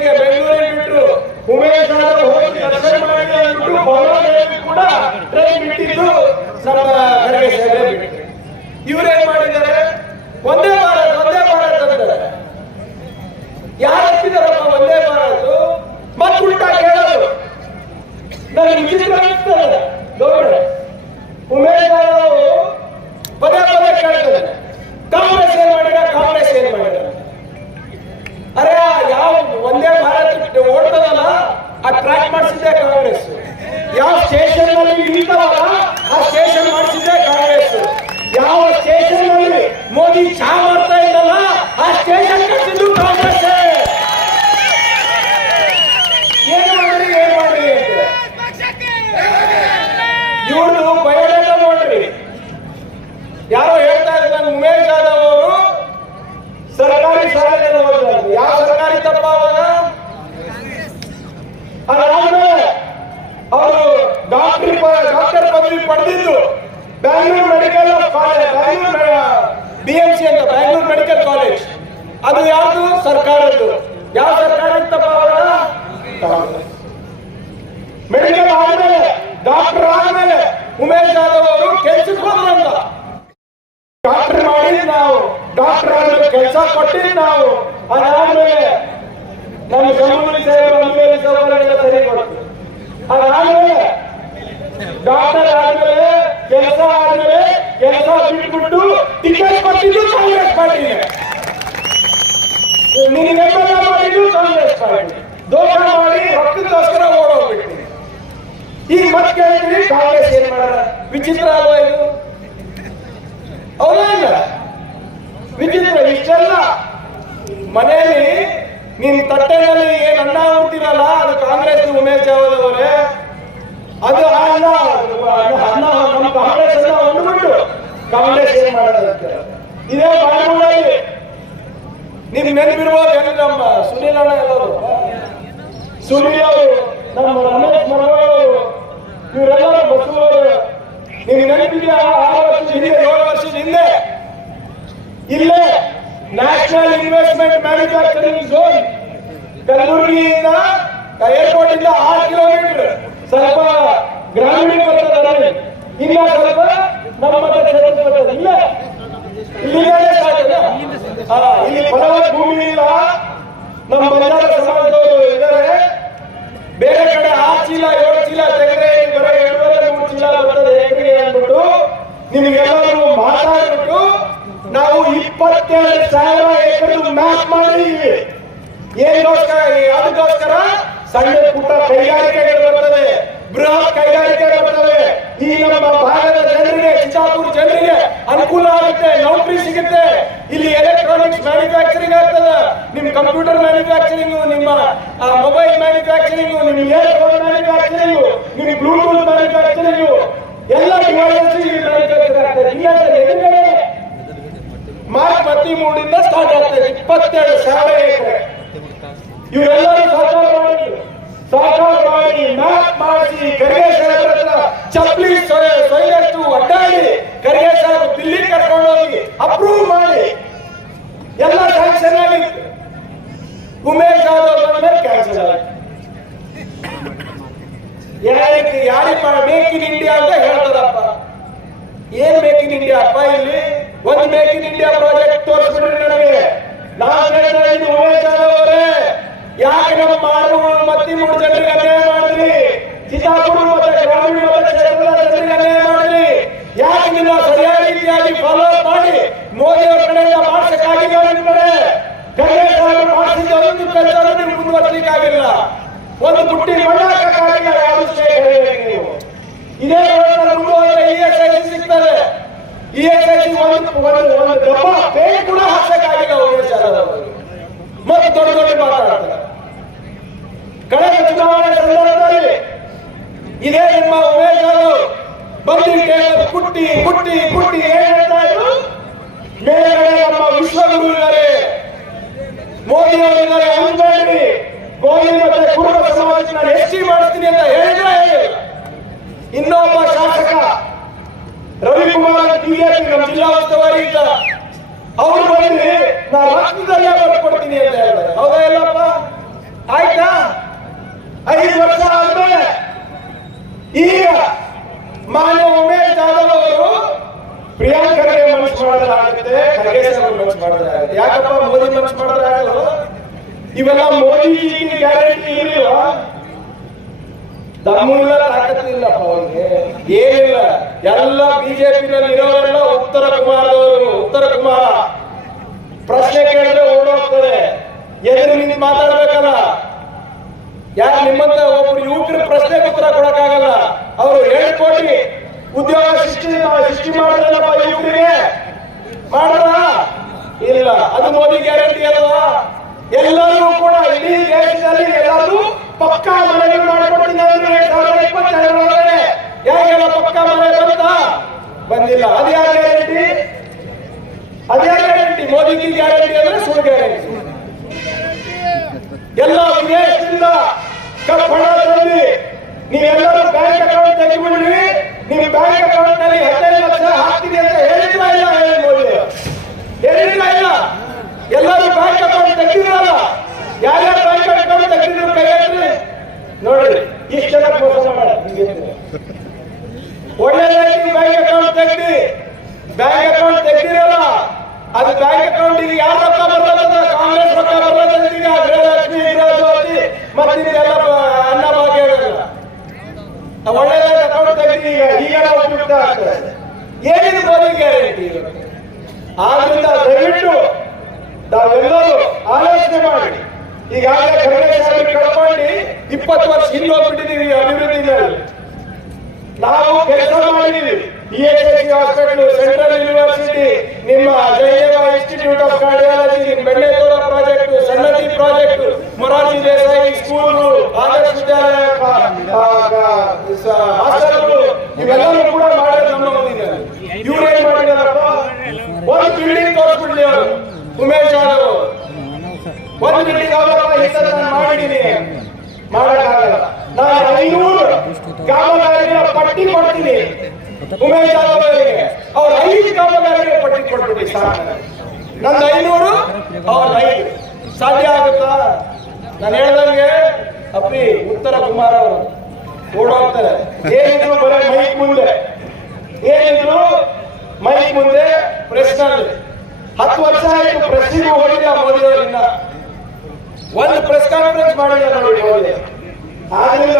que ಅದು ಯಾವುದು? ಸರ್ಕಾರದ್ದು. ಯಾವ ಸರ್ಕಾರ ಮೆಡಿಕಲ್ ಆದ್ಮೇಲೆ, ಡಾಕ್ಟರ್ ಆದ್ಮೇಲೆ ಉಮೇಶ್ ಜಾಧವ್ ಅವರು ಕೆಲ್ಸಕ್ಕೆ ಡಾಕ್ಟರ್ ಮಾಡಿ ನಾವು, ಡಾಕ್ಟರ್ ಆದ್ಮೇಲೆ ಕೆಲಸ ಕೊಟ್ಟಿದ್ದು ನಾವು. ಅದಾದ್ಮೇಲೆ ನಮ್ಮ ಸಮುದ್ರ ಸೇವೆ ಅಂಬೇಲಿ ಸೌಕರ್ಯಗಳ ಸರಿ ಅದಾದ್ಮೇಲೆ ಡಾಕ್ಟರ್ ಆದ್ಮೇಲೆ, ಕೆಲಸ ಆದ್ಮೇಲೆ, ಕೆಲಸ ಬಿಟ್ಬಿಟ್ಟು ಟಿಕೆಟ್ ಕೊಟ್ಟಿದ್ದು ಕಾಂಗ್ರೆಸ್ ಪಾರ್ಟಿಗೆ. ಎಮ್ಮೆಲ್ಲೆ ಮಾಡಿದ್ದು ಕಾಂಗ್ರೆಸ್ ಪಾರ್ಟಿ. ಮಾಡಿ ರೊಕ್ಕಕ್ಕೋಸ್ಕರ ಓಡೋಗ್ಬಿಟ್ಟು. ಈಗ ಮತ್ತೆ ಕೇಳ್ತೀರಿ, ಕಾಂಗ್ರೆಸ್ ಏನ್ ಮಾಡಲ್ಲ? ವಿಚಿತ್ರ ಅಲ್ವಾ ಇಲ್ಲ? ವಿಚಿತ್ರ, ಇಷ್ಟೆಲ್ಲ? ಮನೆಯಲ್ಲಿ ತಟ್ಟೆನಲ್ಲಿ ಏನ್ ಅನ್ನ ಅದು ಕಾಂಗ್ರೆಸ್ ಉಮೇಶ್ ಅವರೇ? ಅದು ಅನ್ನ ನಮ್ಮ ಕಾಂಗ್ರೆಸ್ ಅನ್ನ ಉಂಡ್ಬಿಟ್ಟು ಕಾಂಗ್ರೆಸ್ ಏನ್ ಮಾಡೋದಂತೆ ಇದೇ ಬಾಳಗುಂಡಲ್ಲಿ ನಿಮ್ ನೆನಪಿರುವ ನಮ್ಮ ಸುನೀಲ್ ಅಣ್ಣ ಎಲ್ಲರು. ಸುನೀಲ್ ಅವರು, ನಮ್ಮ ರಮೇಶ್ ಮರವರು ಇವರೆಲ್ಲರೂ ಬಸವರು ನಿಮ್ ನೆನಪಿದ್ಯಾ ಆರು ವರ್ಷ ಹಿಂದೆ, ಏಳು ವರ್ಷದ ಹಿಂದೆ, ಇಲ್ಲೇ ನ್ಯಾಷನಲ್ ಇನ್ವೆಸ್ಟ್ಮೆಂಟ್ ಮ್ಯಾನುಫ್ಯಾಕ್ಚರಿಂಗ್ ಝೋನ್ ಕಲಬುರಗಿಯಿಂದ ಏರ್ಪೋರ್ಟ್ ಇಂದ ಆರು ಕಿಲೋಮೀಟರ್ ಸ್ವಲ್ಪ ಗ್ರಾಮೀಣ ಇನ್ನ ಸ್ವಲ್ಪ ನಮ್ಮ ಕ್ಷೇತ್ರ ಇಲ್ಲ. ಇಲ್ಲಿಂದಲೇ ಹಾ, ಇಲ್ಲಿ ಫಲವತ್ ಭೂಮಿ ಇಲ್ಲ. ನಮ್ಮ ಬಂಗಾರ ಸಮಾಜದವರು ಇದ್ದಾರೆ. ಬೇರೆ ಕಡೆ ಆರು ಚೀಲ ಏಳು ಚೀಲ ತೆಗೆದ್ರೆ ಬರೋ ಎರಡೂವರೆ ಮೂರು ಚೀಲ ಬರ್ತದೆ ಹೇಗೆ ಅಂದ್ಬಿಟ್ಟು ನಿಮಗೆಲ್ಲರೂ ಮಾತಾಡ್ಬಿಟ್ಟು ನಾವು ಇಪ್ಪತ್ತೇಳು ಸಾವಿರ ಎಕರೆ ಮ್ಯಾಪ್ ಮಾಡಿದೀವಿ ಏನೋಸ್ಕರ ಅದಕ್ಕೋಸ್ಕರ ಸಣ್ಣ ಪುಟ್ಟ ಕೈಗಾರಿಕೆಗಳು ಬರ್ತವೆ ಬೃಹತ್ ಕೈಗಾರಿಕೆಗಳು ಬರ್ತವೆ. ಈ ನಮ್ಮ ಭಾಗದ ಜನರಿಗೆ ಚಿತ್ತಾಪುರ ಜನರಿಗೆ ಅನುಕೂಲ ಆಗುತ್ತೆ ನೌಕರಿ ಸಿಗುತ್ತೆ. ಇಲ್ಲಿ ಎಲೆಕ್ಟ್ರಾನಿಕ್ಸ್ ಮ್ಯಾನುಫ್ಯಾಕ್ಚರಿಂಗ್ ಆಗ್ತದೆ. ನಿಮ್ ಕಂಪ್ಯೂಟರ್ ಮ್ಯಾನುಫ್ಯಾಕ್ಚರಿಂಗ್ ನಿಮ್ಮ ಮೊಬೈಲ್ ಮ್ಯಾನುಫ್ಯಾಕ್ಚರಿಂಗ್ ನಿಮ್ ಏರ್ಫೋನ್ ಮ್ಯಾನುಫ್ಯಾಕ್ಚರಿಂಗ್ ನಿಮ್ ಬ್ಲೂಟೂತ್ ಮ್ಯಾನುಫ್ಯಾಕ್ಚರಿಂಗ್ ಎಲ್ಲ ಡಿವೈಸಸ್ ಮ್ಯಾನುಫ್ಯಾಕ್ಚರ್ ಇಲ್ಲ ಎದುರುಗಡೆ ಮಾರ್ಚ್ ಮೂಡಿಂದ ಸ್ಟಾರ್ಟ್ ಆಗ್ತದೆ. ಇಪ್ಪತ್ತೆರಡು ಸಾವಿರ ಇವರೆಲ್ಲರೂ ಸಹಕಾರ ಮಾಡಿ ಸಹಕಾರ ಮಾಡಿ ಮ್ಯಾಪ್ ಮಾಡಿಸಿ ಹತ್ರ ಚಪ್ಪಲಿ ಸೊಯ್ಯಷ್ಟು ಒಟ್ಟಾಗಿ ಖರ್ಗೆ ಸಾಹೇಬ್ ದಿಲ್ಲಿ ಕರ್ಕೊಂಡು ಹೋಗಿ ಅಪ್ರೂವ್ ಮಾಡಿ. ಎಲ್ಲ ಸ್ಯಾಂಕ್ಷನ್ ಆಗಿತ್ತು ಉಮೇಶ್ ಯಾದವ್ ಬಂದ ಮೇಲೆ ಕ್ಯಾನ್ಸಲ್ ಆಯ್ತು ಯಾರಿಗೆ ಯಾರಿಗೆ ಮೇಕ್ ಇನ್ ಇಂಡಿಯಾ ಅಂತ ಹೇಳ್ತಾರಪ್ಪ. ಏನ್ ಮೇಕ್ ಇನ್ ಇಂಡಿಯಾ ಅಪ್ಪ ಇಲ್ಲಿ? ಒಂದು ಮೇಕ್ ಇನ್ ಇಂಡಿಯಾ ಪ್ರಾಜೆಕ್ಟ್ ತೋರಿಸ್ಬಿಟ್ರಿ ನನಗೆ ನಾನು ಹೇಳ್ತಾ ಇದ್ದೀನಿ ಉಮೇಶ್ ಯಾದವ್ ಅವರೇ, ಯಾಕೆ ನಮ್ಮ ಮಾಡುವ ಮತ್ತಿ ಮೂರು ಜನರಿಗೆ ಅನ್ಯಾಯ ಮಾಡಿದ್ರಿ? ಚಿತ್ತಾಪುರ ಮತ್ತೆ ಗ್ರಾಮೀಣ ಮತ್ತೆ ಕ್ಷೇತ್ರದ ಜನರಿಗೆ ಅನ್ಯಾಯ ಮಾಡಿದ್ರಿ ನೀವು ಸರಿಯಾದ ರೀತಿಯಾಗಿ ಫಾಲೋ ಮಾಡಿ. ಮೋದಿ ಅವರ ಕಡೆಯಿಂದ ಮಾಡಿಸಕ್ಕಾಗಿಲ್ಲ ನಿಮ್ಮನೆ ಮಾಡಿಸಿದ ಒಂದು ಕೆಲಸ ನೀವು ಮುಂದುವರಿಸಲಿಕ್ಕಾಗಿಲ್ಲ. ಒಂದು ಪುಟ್ಟಿ ಯಾವ ವಿಷಯ ನೀವು. ಇದೇ ಮುಂದುವರೆದ ಐ ಸಿಗ್ತದೆ. ಐ ಒಂದು ಒಂದು ಪೇಂಟ್ ಕೂಡ ಹಾಕ್ಸಕ್ಕಾಗಿಲ್ಲ ಉಮೇಶ್ ದೊಡ್ಡ ದೊಡ್ಡ ಮಾತಾಡ್ತಾರೆ. ಕಳೆದ ಚುನಾವಣೆ ಸಂದರ್ಭದಲ್ಲಿ ಇದೇ ನಿಮ್ಮ ಉಮೇಶ್ ಯಾದವ್ ಬದಲಿಗೆ ಪುಟ್ಟಿ ಪುಟ್ಟಿ ಪುಟ್ಟಿ ಹೇಳ್ತಾ ಇದ್ರು. ಮೇರೆ ನಮ್ಮ ವಿಶ್ವಗುರು ಇದ್ದಾರೆ. ಮೋದಿ ಅವರಿದ್ದಾರೆ ಅಂಬೇಡ್ರಿ ಮೋದಿ ಮತ್ತೆ ಕುರುಬ ಸಮಾಜ ನಾನು ಹೆಚ್ಚಿ ಮಾಡ್ತೀನಿ ಅಂತ ಹೇಳಿದ್ರೆ ಇನ್ನೊಬ್ಬ ಶಾಸಕ, ರವಿಕುಮಾರ್ ಬಿಜೆಪಿ ನಮ್ಮ ಜಿಲ್ಲಾ ಉಸ್ತುವಾರಿ ಇದ್ದಾರೆ ಅವ್ರು ಬಂದ್ರಿ ನಾ ರಕ್ತದಲ್ಲೇ ಬರ್ಕೊಡ್ತೀನಿ ಅಂತ ಹೇಳಿದ್ರೆ ಹೌದಾ ಇಲ್ಲಪ್ಪ? ಆಯ್ತಾ? ಐದು ವರ್ಷ ಆದ್ಮೇಲೆ ಈಗ ಮಾನ್ಯ ಉಮೇಶ್ ಜಾಧವ್ ಅವರು ಪ್ರಿಯಾಂಕ್ ಖರ್ಗೆ ಮನಸ್ಸು ಮಾಡಿದ್ರೆ ಖರ್ಗೆ ಮನಸ್ಸು ಮಾಡಿದ್ರೆ ಯಾಕಪ್ಪ ಮೋದಿ ಮನಸ್ಸು ಮಾಡಿದ್ರೆ ಆಗಲ್ಲ ಇವೆಲ್ಲ ಮೋದಿ ಗ್ಯಾರಂಟಿ ಇರಲಿಲ್ಲ ದಮ್ಮು ಇಲ್ಲ ತಾಕತ್ತು ಇಲ್ಲಪ್ಪ ಅವನಿಗೆ ಏನಿಲ್ಲ. ಎಲ್ಲ ಬಿಜೆಪಿನಲ್ಲಿ ಇರೋರೆಲ್ಲ ಉತ್ತರ ಕುಮಾರದವರು. ಉತ್ತರ ಕುಮಾರ, ಪ್ರಶ್ನೆ ಕೇಳಿದ್ರೆ ಓಡೋಗ್ತಾರೆ. ಎದುರು ನಿನ್ನ ಮಾತಾಡ್ಬೇಕಲ್ಲ? ಯಾರು ನಿಮ್ಮಂತ ಒಬ್ರು ಯುವಕರ ಪ್ರಶ್ನೆ ಉತ್ತರ ಕೊಡಕ್ಕಾಗಲ್ಲ. ಅವರು ಏಳು ಕೋಟಿ ಉದ್ಯೋಗ ಸೃಷ್ಟಿ ಸೃಷ್ಟಿ ಮಾಡಿದ್ರಲ್ಲಪ್ಪ ಯುವಕರಿಗೆ. ಮಾಡಲ್ಲ ಇಲ್ಲ. ಅದು ಮೋದಿ ಗ್ಯಾರಂಟಿ ಅಲ್ವಾ? ಎಲ್ಲರೂ ಕೂಡ ಇಡೀ ದೇಶದಲ್ಲಿ ಎಲ್ಲರೂ ಪಕ್ಕಾ ಮನೆಗಳು ಇಪ್ಪತ್ತೆರಡರೊಳಗಡೆ ಯಾರಿಗೆಲ್ಲ ಪಕ್ಕಾ ಮನೆ ಬಂತ? ಬಂದಿಲ್ಲ. ಅದು ಯಾರ ಗ್ಯಾರಂಟಿ? ಅದ್ಯಾರ ಗ್ಯಾರಂಟಿ? ಮೋದಿಗೆ ಗ್ಯಾರಂಟಿ ಅಂದ್ರೆ ಸುಳ್ಳು ಗ್ಯಾರಂಟಿ. ಎಲ್ಲ ವಿದೇಶದಿಂದ ಕಪ್ಪಣದಲ್ಲಿ ನೀವೆಲ್ಲರೂ ಬ್ಯಾಂಕ್ ಅಕೌಂಟ್ ತೆಗೆದುಬಿಡ್ರಿ. ನೀವು ಬ್ಯಾಂಕ್ ಅಕೌಂಟ್ನಲ್ಲಿ ಹದಿನೈದು ಲಕ್ಷ ಹಾಕ್ತೀನಿ ಅಂತ ಹೇಳಿದ್ರ ಇಲ್ಲ ಹೇಳಿ ಮೋದಿ ಹೇಳಿದ್ರ ಇಲ್ಲ? ಎಲ್ಲರೂ ಬ್ಯಾಂಕ್ ಅಕೌಂಟ್ ತೆಗೆದಿರಲ್ಲ ಯಾರ್ಯಾರು ಬ್ಯಾಂಕ್ ಅಕೌಂಟ್ ತೆಗೆದಿದ್ರು ಕೈ ಎತ್ತಿ. ನೋಡ್ರಿ, ಇಷ್ಟು ಜನ ಮೋಸ ಮಾಡ ಒಳ್ಳೆದಾಗಿ ಬ್ಯಾಂಕ್ ಅಕೌಂಟ್ ತೆಗ್ದಿ. ಬ್ಯಾಂಕ್ ಅಕೌಂಟ್ ತೆಗ್ದಿರಲ್ಲ. ಅದು ಬ್ಯಾಂಕ್ ಅಕೌಂಟ್ ಇಲ್ಲಿ ಯಾರ ರೊಕ್ಕ ಬರ್ತದ ಕಾಂಗ್ರೆಸ್ ಬರ್ತದ ಈಗ ಗೃಹಲಕ್ಷ್ಮಿ ಗೃಹಜ್ಯೋತಿ ಮತ್ತೆ ಇದೆಲ್ಲ ಬ- ಅನ್ನ ಭಾಗ್ಯಗಳೆಲ್ಲ ಒಳ್ಳೆದಾಗಿ ಅಕೌಂಟ್ ತೆಗ್ದಿ ಈಗ ಈಗೆಲ್ಲ ಉಪಯುಕ್ತ ಆಗ್ತದೆ ಗ್ಯಾರಂಟಿ ಆದ್ರಿಂದ ದಯವಿಟ್ಟು ತಾವೆಲ್ಲರೂ ಆಲೋಚನೆ ಮಾಡಿ. ಈಗಾಗಲೇ ಸಾಹೇಬ್ ಕಳ್ಕೊಂಡು ಇಪ್ಪತ್ತು ವರ್ಷ ಹಿಂದೆ ಹೋಗ್ಬಿಟ್ಟಿದ್ದೀವಿ ಅಭಿವೃದ್ಧಿನಲ್ಲಿ ನಾವು ಕೆಲಸ ಮಾಡಿದೀವಿ ಇಎಸ್ಐಸಿ ಹಾಸ್ಪಿಟಲ್ ಸೆಂಟ್ರಲ್ ಯೂನಿವರ್ಸಿಟಿ ನಿಮ್ಮ ಜಯದೇವ ಇನ್ಸ್ಟಿಟ್ಯೂಟ್ ಆಫ್ ಕಾರ್ಡಿಯಾಲಜಿ ನಿಮ್ಮ Bennethora project Sannati project Morarji Desai school Adarsha Vidyalaya ಇವೆಲ್ಲರೂ ಕೂಡ ಮಾಡಿದ್ರೆ ಮನೆಯಲ್ಲಿ ಇವ್ರೇನ್ ಮಾಡಿದಾರಪ್ಪ? ಒಂದು ಬಿಲ್ಡಿಂಗ್ ಅವರು, ಉಮೇಶ್ ಯಾದವ್ ಒಂದು ಬಿಲ್ಡಿಂಗ್ ಅವರಪ್ಪ ಮಾಡಿದ್ದೀನಿ. ನಾನು ಐನೂರು ಕಾಮಗಾರಿಗಳ ಪಟ್ಟಿ ಕೊಡ್ತೀನಿ. ಉಮೇಶ್ ಅವರಿಗೆ. ಅವ್ರ ಐದು ಕಾಮಗಾರಿಗಳ ಪಟ್ಟಿ ಕೊಟ್ಬಿಡಿ ಸಾಕು. ನಂದು ಐನೂರು ಅವ್ರ ಐದು. ಸಾಧ್ಯ ಆಗುತ್ತಾ? ನಾನು ಹೇಳ್ದಂಗೆ ಅಪ್ಪಿ, ಉತ್ತರ ಕುಮಾರ್ ಅವರು ಓಡೋಗ್ತಾರೆ ಏನಿದ್ರು ಬರೋ ಮೈಕ್ ಮುಂದೆ. ಏನಿದ್ರು ಮೈಕ್ ಮುಂದೆ ಪ್ರೆಸ್ನಲ್ಲಿ. ಹತ್ತು ವರ್ಷ ಆಯ್ತು ಪ್ರೆಸ್ಸಿಗೂ ಹೋಗಿಲ್ಲ ಮೋದಿ ಅವರಿಂದ ಒಂದು ಪ್ರೆಸ್ ಕಾನ್ಫರೆನ್ಸ್ ಮಾಡಿಲ್ಲ ನೋಡಿ ಮೋದಿ ಆದ್ರಿಂದ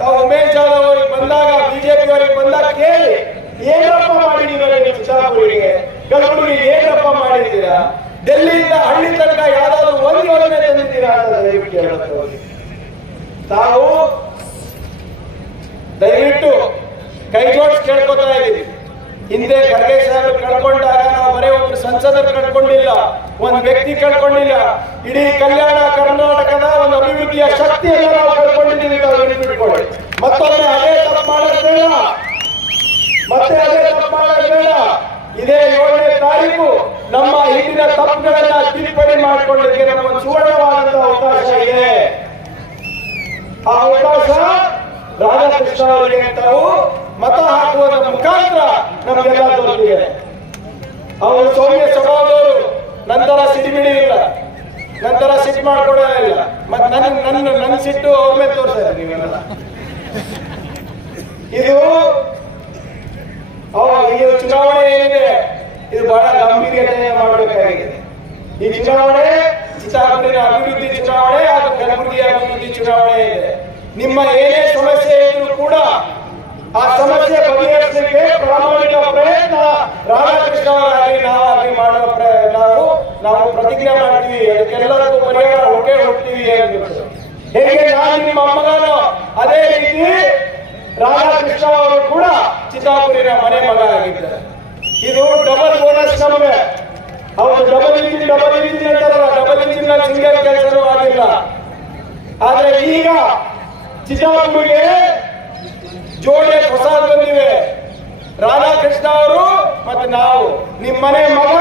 ತಾವು ಉಮೇಶ್ ಜಾಧವ್ ಅವರಿಗೆ ಬಂದಾಗ ಬಿಜೆಪಿ ಅವರಿಗೆ ಬಂದಾಗ ಕೇಳಿ, ಏನಪ್ಪ ಮಾಡಿದ್ದೀರಾ ನೀವು ಚಿತ್ತಾಪುರಿಗೆ ಕಲಬುರಗಿಗೆ ಏನಪ್ಪ ಮಾಡಿದ್ದೀರಾ ಡೆಲ್ಲಿಯಿಂದ ಹಳ್ಳಿ ತನಕ ಯಾವ್ದಾದ್ರು ಒಂದು ಯೋಜನೆ ತಂದಿದ್ದೀರಾ ಅಂತ ದಯವಿಟ್ಟು ಕೇಳುತ್ತೆ ಹೋಗಿ. ತಾವು ದಯವಿಟ್ಟು ಕೈ ಜೋಡಿಸಿ ಕೇಳ್ಕೊತಾ ಇದ್ದೀವಿ ಹಿಂದೆ ಖರ್ಗೆ ಸಾಹೇಬ್ ಕಳ್ಕೊಂಡಾಗ ನಾವು ಬರೇ ಒಬ್ರು ಸಂಸದರು ಕಳ್ಕೊಂಡಿಲ್ಲ ಒಂದು ವ್ಯಕ್ತಿ ಕಳ್ಕೊಂಡಿಲ್ಲ. ಇಡೀ ಕಲ್ಯಾಣ ಕರ್ನಾಟಕದ ಒಂದು ಅಭಿವೃದ್ಧಿಯ ಶಕ್ತಿಯನ್ನು ನಾವು ಕಳ್ಕೊಂಡಿದ್ದೀವಿ ನೆನಪಿಟ್ಕೊಳ್ಳಿ ಮತ್ತೊಮ್ಮೆ ಅದೇ ತಪ್ಪು ಮಾಡಬೇಡ ಬೇಡ. ಮತ್ತೆ ಅದೇ ತಪ್ಪು ಮಾಡಬೇಡ ಇದೇ ಏಳನೇ ತಾರೀಕು ನಮ್ಮ ಹಿಂದಿನ ತಪ್ಪುಗಳನ್ನ ತಿದ್ದುಪಡಿ ಮಾಡಿಕೊಳ್ಳಲಿಕ್ಕೆ ನಮ್ಮ ಸುವರ್ಣವಾದಂತಹ ಅವಕಾಶ ಇದೆ. ಆ ಅವಕಾಶ ರಾಧಾಕೃಷ್ಣ ಅವರಿಗೆ ತಾವು ಮತ ಹಾಕುವುದರ ಮುಖಾಂತರ ನಮಗೆಲ್ಲ ದೊರೆತಿದೆ ಅವರು ಸೌಮ್ಯ ಸ್ವಭಾವದವರು ನಂತರ ಸಿಡಿಮಿಡಿ ಇಲ್ಲ ನಂತರ ಸಿಟ್ಟು ಮಾಡ್ಕೊಳ್ಳೋದೇ ಇಲ್ಲ. ಮತ್ತೆ ನನ್ನ ನನ್ನ ನನ್ನ ಸಿಟ್ಟು ಅವ್ರ ಮೇಲೆ ತೋರಿಸ್ತಾರೆ ನೀವೆಲ್ಲ. ಇದು ಈ ಚುನಾವಣೆ ಏನಿದೆ, ಇದು ಬಹಳ ಗಂಭೀರತೆ ಮಾಡಬೇಕಾಗಿದೆ. ಈ ಚುನಾವಣೆ ಚಿತ್ತಾಪುರಿನ ಅಭಿವೃದ್ಧಿ ಚುನಾವಣೆ ಹಾಗೂ ಕಲಬುರಗಿ ಅಭಿವೃದ್ಧಿ ಚುನಾವಣೆ ಇದೆ. ನಿಮ್ಮ ಏನೇ ಸಮಸ್ಯೆ ಇದ್ರೂ ಕೂಡ ಆ ಸಮಸ್ಯೆ ಬಗೆಹರಿಸಲಿಕ್ಕೆ ಪ್ರಾಮಾಣಿಕ ಪ್ರಯತ್ನ ರಾಧಾಕೃಷ್ಣ ಅವರಾಗಲಿ ನಾವಾಗಿ ಮಾಡುವ ಪ್ರ- ನಾವು ಪ್ರತಿಜ್ಞೆ ಮಾಡ್ತೀವಿ. ಅದಕ್ಕೆಲ್ಲರಿಗೂ ಪರಿಹಾರ ಹೊಟ್ಟೆ ಹೋಗ್ತೀವಿ ಹೇಗೆ ನಾನು ನಿಮ್ಮ ಮಗನು ಅದೇ ರೀತಿ ರಾಧಾಕೃಷ್ಣ ಅವರು ಕೂಡ ಚಿತ್ತಾಪುರಿನ ಮನೆ ಮಗ ಆಗಿದ್ದಾರೆ. ಇದು ಡಬಲ್ ಬೋನಸ್ ನಮಗೆ. ಅವರು ಡಬಲ್ ಇಂಜಿನ್ ಡಬಲ್ ಇಂಜಿನ್ ಅಂತಾರಲ್ಲ ಡಬಲ್ ಇಂಜಿನ್ ಸಿಂಗಲ್ ಕೆಲಸನೂ ಆಗಿಲ್ಲ. ಆದ್ರೆ ಈಗ ಚಿತ್ತಾಪುರಿಗೆ ಜೋಡಿ ಪ್ರಸಾದ ಬಂದಿವೆ. ರಾಧಾಕೃಷ್ಣ ಅವರು ಮತ್ತೆ ನಾವು ನಿಮ್ಮ ಮನೆ ಮಗ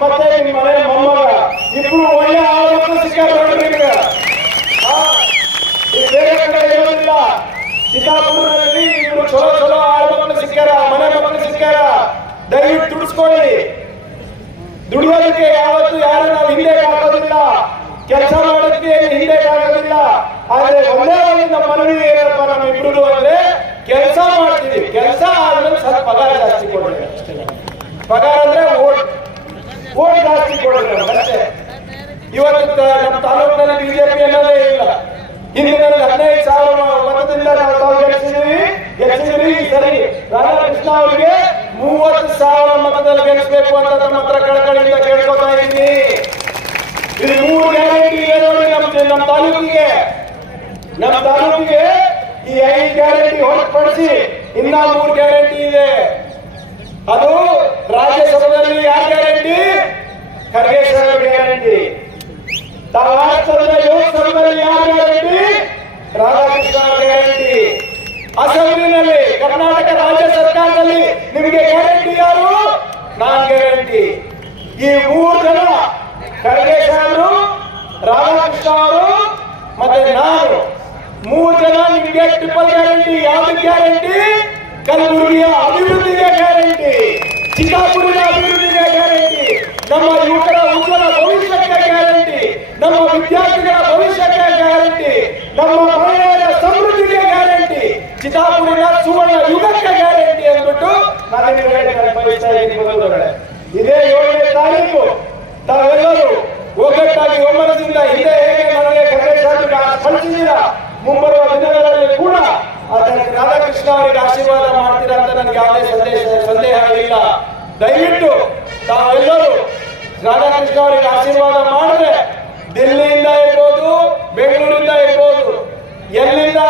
ಮತ್ತೆ ನಿಮ್ಮ ಮನೆಯ ಮೊಮ್ಮಗ. ಇಬ್ರು ಒಳ್ಳೆ ಸಿಕ್ಕಾರ ನೋಡ್ರಿ ನಿಮ್ಗೆ ಬೇರೆ ಕಡೆ ಇರೋದಿಲ್ಲ ಸಿದ್ದಾಪುರದಲ್ಲಿ ಇಬ್ರು ಚಲೋ ಚಲೋ ಆಳ್ಮಕ್ಳು ಸಿಕ್ಕಾರ ಮನೆ ಮಕ್ಕಳು ಸಿಕ್ಕಾರ ದಯವಿಟ್ಟು ದುಡಿಸ್ಕೊಳ್ಳಿ. ದುಡಿಯೋದಕ್ಕೆ ಯಾವತ್ತು ಯಾರು ನಾವು ಹಿಂದೆ ಹಾಕೋದಿಲ್ಲ. ಕೆಲಸ ಮಾಡೋದಕ್ಕೆ ಹಿಂದೆ ಆದರೆ ಆದ್ರೆ ಒಂದೇ ಒಂದು ನಮ್ಮ ಮನವಿ ಏನಪ್ಪ ನಮ್ಮ ಇಬ್ಬರು ಅಂದ್ರೆ, ಕೆಲಸ ಮಾಡ್ತೀವಿ. ಕೆಲಸ ಆದ್ಮೇಲೆ ಸ್ವಲ್ಪ ಪಗಾರ ಜಾಸ್ತಿ ಕೊಡ್ರಿ. ಓಡಾಡಿ ಜಾಸ್ತಿ ಮತ್ತೆ ಇವತ್ತು ನಮ್ಮ ತಾಲೂಕಿನಲ್ಲಿ ಬಿಜೆಪಿ ಅನ್ನೋದೇ ಇಲ್ಲ. ಹಿಂದಿನಲ್ಲಿ ಹದಿನೈದು ಸಾವಿರ ಮತದಿಂದ ನಾವು ತಾವು ಗೆಲ್ಲಿಸಿದೀವಿ ಗೆಲ್ಲಿಸಿದ್ರಿ ಸರಿ ರಾಧಾಕೃಷ್ಣ ಅವರಿಗೆ ಮೂವತ್ತು ಸಾವಿರ ಮತದಲ್ಲಿ ಗೆಲ್ಲಿಸಬೇಕು ಅಂತ ನಮ್ಮ ಹತ್ರ ಕಳಕಳಿಯಿಂದ ಕೇಳ್ಕೊತಾ ಇದ್ದೀನಿ. ಇದು ಮೂರು ಗ್ಯಾರಂಟಿ ಏನೋ ನಮ್ಮ ನಮ್ಮ ತಾಲೂಕಿಗೆ. ನಮ್ಮ ತಾಲೂಕಿಗೆ ಈ ಐದು ಗ್ಯಾರಂಟಿ ಹೊರತುಪಡಿಸಿ ಇನ್ನೂ ಮೂರು ಗ್ಯಾರಂಟಿ ಇದೆ. ಅದು ರಾಜ್ಯಸಭೆಯಲ್ಲಿ ಯಾರ ಗ್ಯಾರಂಟಿ ಖರ್ಗೆ ಸಾಹೇಬ್ ಗ್ಯಾರಂಟಿ ರಾಷ್ಟ್ರದಲ್ಲಿ ಲೋಕಸಭೆಯಲ್ಲಿ ಯಾರ ಗ್ಯಾರಂಟಿ ರಾಧಾಕೃಷ್ಣ ಅವರ ಗ್ಯಾರಂಟಿ ಅಸೆಂಬ್ಲಿನಲ್ಲಿ ಕರ್ನಾಟಕ ರಾಜ್ಯ ಸರ್ಕಾರದಲ್ಲಿ ನಿಮಗೆ ಗ್ಯಾರಂಟಿ ಯಾರು ನಾನ್ ಗ್ಯಾರಂಟಿ ಈ ಮೂರು ಜನ ಖರ್ಗೆ ಸಾಹೇಬರು ರಾಧಾಕೃಷ್ಣ ಅವರು ಮತ್ತೆ ನಾನು ಮೂರು ಜನ ನಿಮಗೆ ಟ್ರಿಪಲ್ ಗ್ಯಾರಂಟಿ ಯಾವ್ದು ಗ್ಯಾರಂಟಿ ಕಲಬುರಗಿಯ ಅಭಿವೃದ್ಧಿಗೆ ಗ್ಯಾರಂಟಿ. ಚಿಕ್ಕಾಪುರಿನ ಅಭಿವೃದ್ಧಿಗೆ ಗ್ಯಾರಂಟಿ. ನಮ್ಮ ಯುವಕರ ಉಜ್ವಲ ಭವಿಷ್ಯಕ್ಕೆ ಗ್ಯಾರಂಟಿ. ನಮ್ಮ ವಿದ್ಯಾರ್ಥಿಗಳ ಭವಿಷ್ಯಕ್ಕೆ ಗ್ಯಾರಂಟಿ. ನಮ್ಮ ಮಹಿಳೆಯರ ಸಮೃದ್ಧಿಗೆ ಗ್ಯಾರಂಟಿ. ಚಿತ್ತಾಪುರಿನ ಸುವರ್ಣ ಯುಗಕ್ಕೆ ಗ್ಯಾರಂಟಿ ಅಂದ್ಬಿಟ್ಟು. ಇದೇ ಏಳನೇ ತಾರೀಕು. ತಾವೆಲ್ಲರೂ ಒಗ್ಗಟ್ಟಾಗಿ ಒಮ್ಮನದಿಂದ ಹಿಂದೆ ಹೇಗೆ ನನಗೆ ಸ್ಪಂದಿಸಿದ್ದೀರಾ ಮುಂಬರುವ ರಾಧಾಕೃಷ್ಣ ಅವರಿಗೆ ಆಶೀರ್ವಾದ ಮಾಡ್ತೀರಾ ಅಂತ ನನಗೆ ಯಾವುದೇ ಸಂದೇಶ, ಸಂದೇಹ ಇಲ್ಲ. ದಯವಿಟ್ಟು ತಾವೆಲ್ಲರೂ ರಾಧಾಕೃಷ್ಣ ಅವರಿಗೆ ಆಶೀರ್ವಾದ ಮಾಡಿದ್ರೆ ದಿಲ್ಲಿಯಿಂದ ಇರ್ಬೋದು, ಬೆಂಗಳೂರಿಂದ ಇರ್ಬೋದು, ಎಲ್ಲಿಂದ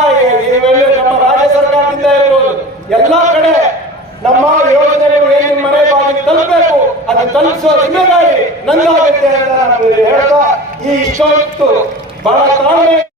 ನಮ್ಮ ರಾಜ್ಯ ಸರ್ಕಾರದಿಂದ ಇರ್ಬೋದು, ಎಲ್ಲಾ ಕಡೆ ನಮ್ಮ ಯೋಜನೆಗಳು ಏನು ಮನೆ ಬಾಗಿಲು ತಲುಪಬೇಕು, ಅದು ತಲುಪಿಸುವ ಜಿಮ್ಮೆದಾರಿ ನಂದಾಗುತ್ತೆ ಅಂತ ನಾನು ಹೇಳ್ತಾ ಈ ಇಷ್ಟೊತ್ತು ಬಹಳ ತಾಳ್ಮೆ